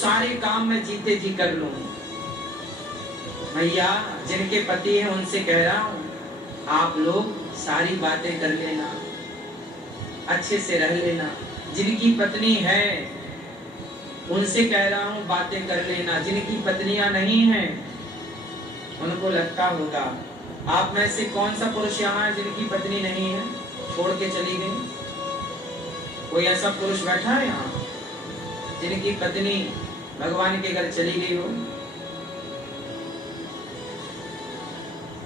सारे काम मैं जीते जी कर लूं। भैया जिनके पति हैं उनसे कह रहा हूं, आप लोग सारी बातें कर लेना, अच्छे से रह लेना। जिनकी पत्नी है उनसे कह रहा हूं बातें कर लेना। जिनकी पत्नियां नहीं हैं उनको लगता होगा, आप में से कौन सा पुरुष यहाँ है जिनकी पत्नी नहीं है, छोड़ के चली गई? कोई ऐसा पुरुष बैठा है यहाँ जिनकी पत्नी भगवान के घर चली गई हो?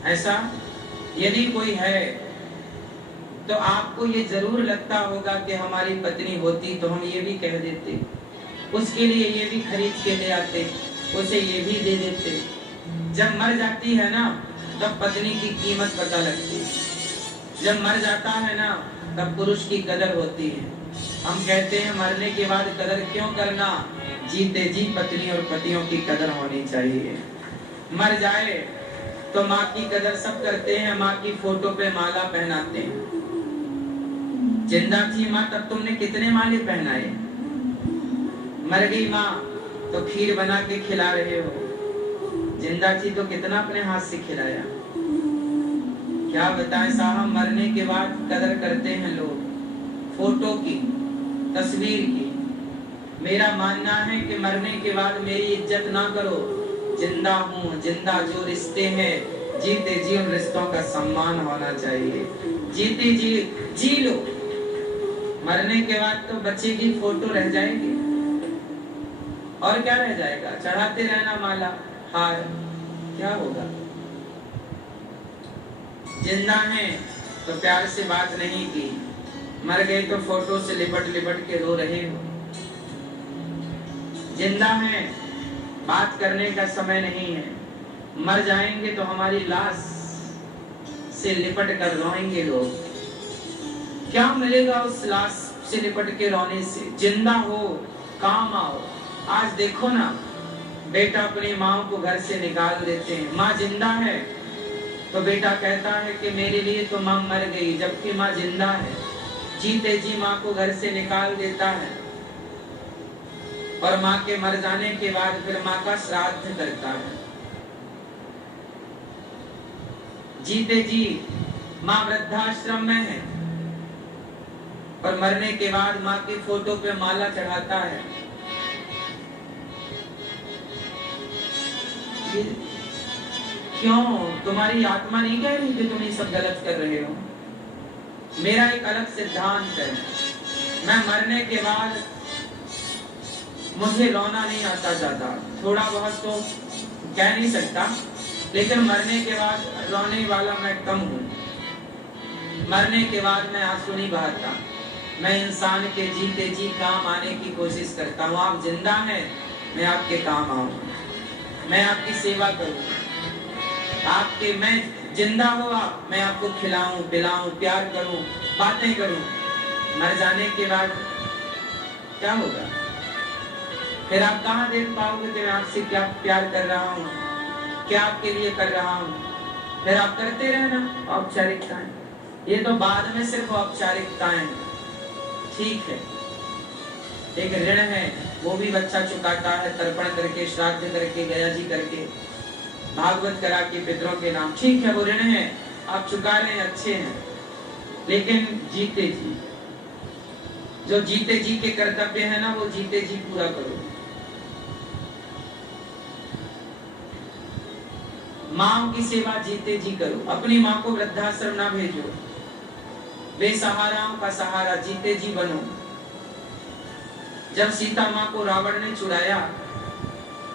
ऐसा यदि कोई है तो आपको ये जरूर लगता होगा कि हमारी पत्नी होती तो हम ये भी कह देते, उसके लिए ये भी खरीद के ले आते, उसे ये भी दे देते। जब मर जाती है ना तब पत्नी की कीमत पता लगती है। जब मर जाता है ना तब पुरुष की कदर होती है। हम कहते हैं मरने के बाद कदर क्यों करना, जीते जी पत्नी और पतियों की कदर होनी चाहिए। मर जाए तो माँ की कदर सब करते हैं, माँ की फोटो पे माला पहनाते हैं। जिंदा थी माँ तब तुमने कितने माले पहनाए, मर गई माँ तो खीर बना के खिला रहे हो, जिंदा थी तो कितना अपने हाथ से खिलाया। क्या बताएं साहब, मरने के बाद कदर करते हैं लोग फोटो की, तस्वीर की। मेरा मानना है कि मरने के बाद मेरी इज्जत ना करो, जिंदा हूँ, जिंदा जो रिश्ते हैं जीते जी उन रिश्तों का सम्मान होना चाहिए। जीते जी जी लो, मरने के बाद तो बच्चे की फोटो रह जाएगी और क्या रह जाएगा, चढ़ाते रहना माला हार, क्या होगा। जिंदा हैं तो प्यार से बात नहीं की, मर गए तो फोटो से लिपट लिपट के रो रहे हो। जिंदा हैं बात करने का समय नहीं है, मर जाएंगे तो हमारी लाश से लिपट कर रोएंगे लोग। क्या मिलेगा उस लाश से लिपट के रोने से? जिंदा हो काम आओ। आज देखो ना, बेटा अपनी माँ को घर से निकाल देते हैं, माँ जिंदा है तो बेटा कहता है कि मेरे लिए तो माँ मर गई, जबकि माँ जिंदा है। जीते जी माँ को घर से निकाल देता है और माँ के मर जाने के बाद फिर माँ का श्राद्ध करता है। जीते जी माँ वृद्धाश्रम में है और मरने के बाद माँ की फोटो पे माला चढ़ाता है। क्यों? तुम्हारी आत्मा नहीं कह रही कि तुम ये सब गलत कर रहे हो? मेरा एक अलग सिद्धांत है, मैं मरने के बाद मुझे रोना नहीं आता ज्यादा, थोड़ा बहुत तो कह नहीं सकता, लेकिन मरने के बाद रोने वाला मैं कम हूँ। मरने के बाद मैं आंसू नहीं बहाता, मैं इंसान के जीते जी काम आने की कोशिश करता हूँ। आप जिंदा हैं, मैं आपके काम आऊँ, मैं आपकी सेवा करूँ, आपके मैं जिंदा हो आप, मैं आपको खिलाऊं पिलाऊं प्यार करूं बातें करूं। मर जाने के बाद क्या होगा? फिर आप कहाँ देख पाओगे कि मैं आपसे क्या प्यार कर रहा हूँ, क्या आपके लिए कर रहा हूँ? फिर आप करते रहना औपचारिकताएं, ये तो बाद में सिर्फ औपचारिकताएं। ठीक है, एक ऋण है वो भी बच्चा चुकाता है, तर्पण करके, श्राद्ध करके, गया जी करके, भागवत करा के पितरों के नाम। ठीक है, वो ऋण है, आप चुका रहे हैं, अच्छे हैं, लेकिन जीते जी जो जीते जी के कर्तव्य है ना, वो जीते जी पूरा करो। माँ की सेवा जीते जी करो, अपनी माँ को वृद्धाश्रम ना भेजो, बेसहाराओं का सहारा जीते जी बनो। जब सीता माँ को रावण ने चुराया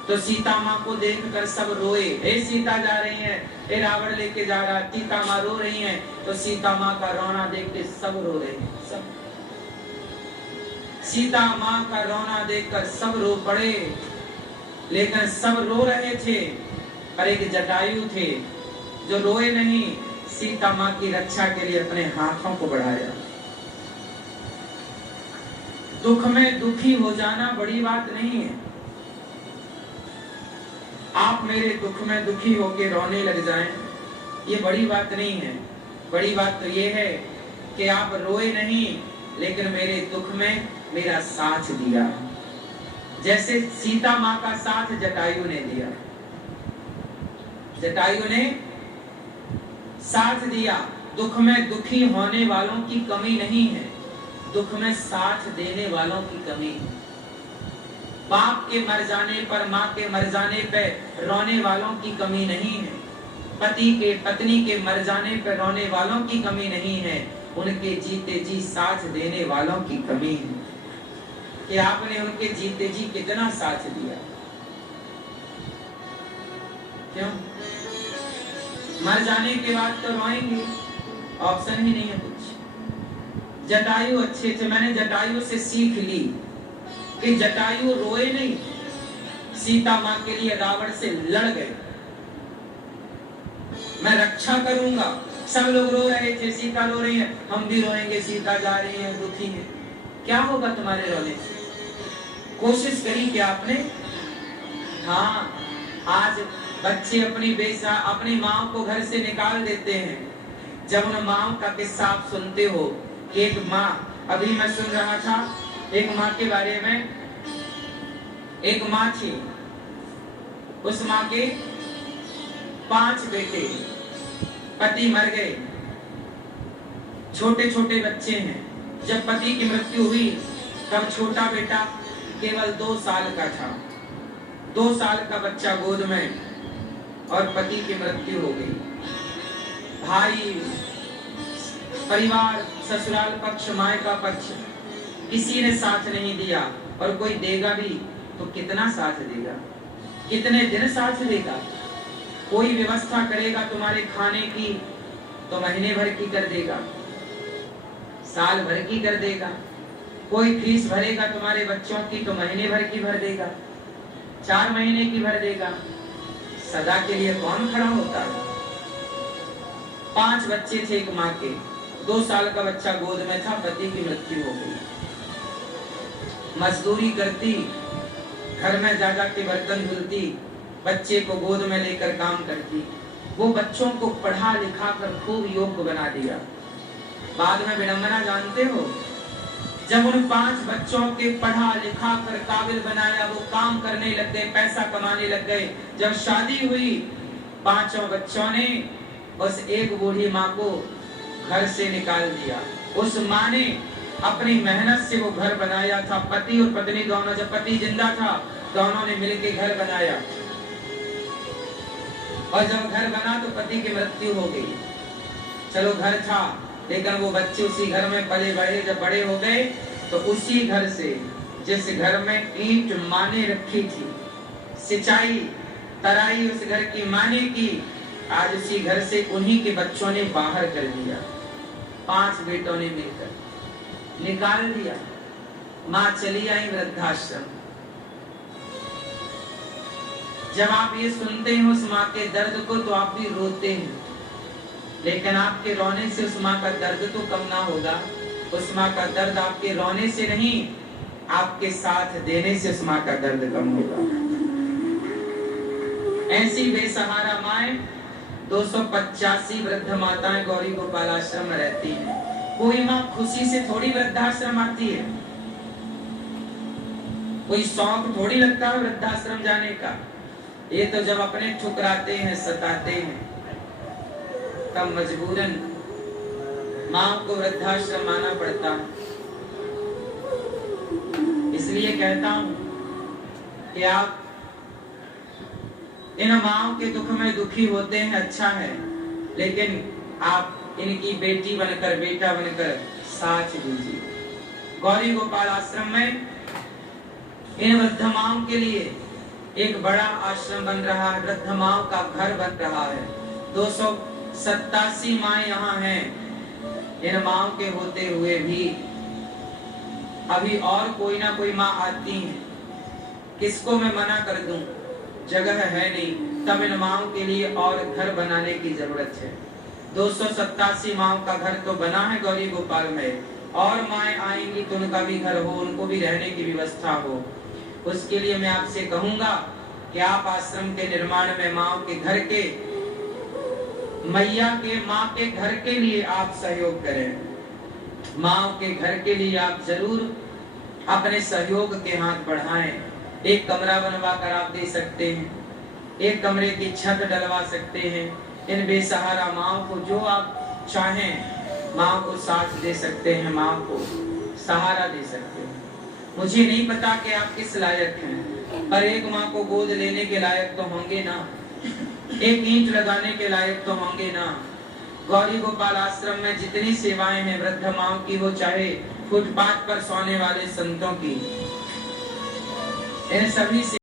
तो सीता माँ को देखकर सब रोए, हे सीता जा रही है, हे रावण लेके जा रहा, सीता माँ रो रही है, तो सीता माँ का रोना देख के सब रो रहे हैं। सब सीता माँ का रोना देखकर सब रो पड़े, लेकिन सब रो रहे थे पर एक जटायु थे जो रोए नहीं, सीता माँ की रक्षा के लिए अपने हाथों को बढ़ाया। दुख में दुखी हो जाना बड़ी बात नहीं है, आप मेरे दुख में दुखी होकर रोने लग जाएं, ये बड़ी बात नहीं है। बड़ी बात तो ये है कि आप रोए नहीं, लेकिन मेरे दुख में मेरा साथ दिया। जैसे सीता माँ का साथ जटायु ने दिया, जटायु ने साथ दिया। दुख में दुखी होने वालों की कमी नहीं है, दुख में साथ देने वालों की कमी है। बाप के मर जाने पर, माँ के मर जाने पर रोने वालों की कमी नहीं है, पति के पत्नी के मर जाने पर रोने वालों की कमी नहीं है, उनके जीते जी साथ देने वालों की कमी है कि आपने उनके जीते जी कितना साथ दिया। क्यों? मर जाने के बाद तो रोएंगे, ऑप्शन ही नहीं है कुछ। जटायु अच्छे थे, मैंने जटायु से सीख ली कि जटायु रोए नहीं, सीता माँ के लिए रावण से लड़ गए। मैं रक्षा करूंगा, सब लोग रो रहे थे, सीता रो रही है, हम भी रोएंगे, सीता जा रही है, दुखी है, क्या होगा तुम्हारे रोने से? कोशिश करी कि आपने, हाँ, आज बच्चे अपनी माँ को घर से निकाल देते हैं। जब उन माँ का किस्सा आप सुनते हो कि एक माँ, अभी मैं सुन रहा था एक माँ के बारे में, एक माँ थी, उस माँ के 5 बेटे, पति मर गए, छोटे छोटे बच्चे हैं। जब पति की मृत्यु हुई तब छोटा बेटा केवल 2 साल का था, 2 साल का बच्चा गोद में, और पति की मृत्यु हो गई। भाई, परिवार, ससुराल पक्ष, मायका पक्ष, किसी ने साथ नहीं दिया, और कोई देगा भी तो कितना साथ देगा, कितने दिन साथ देगा? कोई व्यवस्था करेगा तुम्हारे खाने की तो महीने भर की कर देगा, साल भर की कर देगा। कोई फीस भरेगा तुम्हारे बच्चों की तो महीने भर की भर देगा, 4 महीने की भर देगा। सदा के लिए कौन खड़ा होता है? 5 बच्चे थे एक माँ के, 2 साल का बच्चा गोद में था, पति की मृत्यु हो गई। मजदूरी करती, घर में जा के बर्तन धुलती, बच्चे को गोद में लेकर काम करती। वो बच्चों को पढ़ा लिखा कर खूब योग्य बना दिया। बाद में विडंबना जानते हो, जब उन 5 बच्चों के पढ़ा लिखा कर काबिल बनाया, वो काम करने लग गए, पैसा कमाने लग गए। जब शादी हुई, 5 बच्चों ने बस एक बूढ़ी माँ को घर से निकाल दिया। उस माँ ने अपनी मेहनत से वो घर बनाया था। पति और पत्नी दोनों, जब पति जिंदा था, दोनों ने मिलकर घर बनाया, और जब घर बना तो पति की मृत्यु हो गई। चलो घर था, लेकिन वो बच्चे उसी घर में पले बढ़े। जब बड़े हो गए तो उसी घर से, जिस घर में ईंट माने रखी थी, सिंचाई तराई उस घर की माने की, आज उसी घर से उन्हीं के बच्चों ने बाहर कर दिया। 5 बेटों ने मिलकर निकाल दिया। माँ चली आई वृद्धाश्रम। जब आप ये सुनते हैं उस माँ के दर्द को तो आप भी रोते हैं, लेकिन आपके रोने से उस माँ का दर्द तो कम ना होगा। उस माँ का दर्द आपके रोने से नहीं, आपके साथ देने से उस माँ का दर्द कम होगा। ऐसी बेसहारा माएं 285 वृद्ध माताएं गौरी गोपाल आश्रम में रहती हैं। कोई माँ खुशी से थोड़ी वृद्धाश्रम आती है, कोई शौक थोड़ी लगता है वृद्धाश्रम जाने का। ये तो जब अपने ठुकराते हैं, सताते हैं, तब मजबूरन माँ को वृद्धाश्रम आना पड़ता है। इसलिए कहता हूं कि आप इन माँओं के दुख में दुखी होते हैं, अच्छा है, लेकिन आप इनकी बेटी बनकर, बेटा बनकर साथ दीजिए। गौरी गोपाल आश्रम में इन वृद्ध माँओं के लिए एक बड़ा आश्रम बन रहा है, वृद्ध माँओं का घर बन रहा है। 287 माँ यहाँ हैं। इन माँओं के होते हुए भी अभी और कोई ना कोई माँ आती है। किसको मैं मना कर दूं? जगह है नहीं, तब इन माँओं के लिए और घर बनाने की जरूरत है। 287 माँओं का घर तो बना है गौरी गोपाल में, और माएँ आएंगी तो उनका भी घर हो, उनको भी रहने की व्यवस्था हो। उसके लिए मैं आपसे कहूंगा कि आप आश्रम के निर्माण में माँओं के घर के, मैया के, माँ के घर के लिए आप सहयोग करें। माँओं के घर के लिए आप जरूर अपने सहयोग के हाथ बढ़ाएं। एक कमरा बनवा कर आप दे सकते हैं, एक कमरे की छत डलवा सकते हैं। इन बेसहारा माँ को जो आप चाहें माँ को साथ दे सकते हैं, माँ को सहारा दे सकते हैं। मुझे नहीं पता कि आप किस लायक हैं, पर एक माँ को गोद लेने के लायक तो होंगे ना, एक ईंट लगाने के लायक तो होंगे ना। गौरी गोपाल आश्रम में जितनी सेवाएं हैं वृद्ध माँ की, वो चाहे फुटपाथ पर सोने वाले संतों की, इन सभी से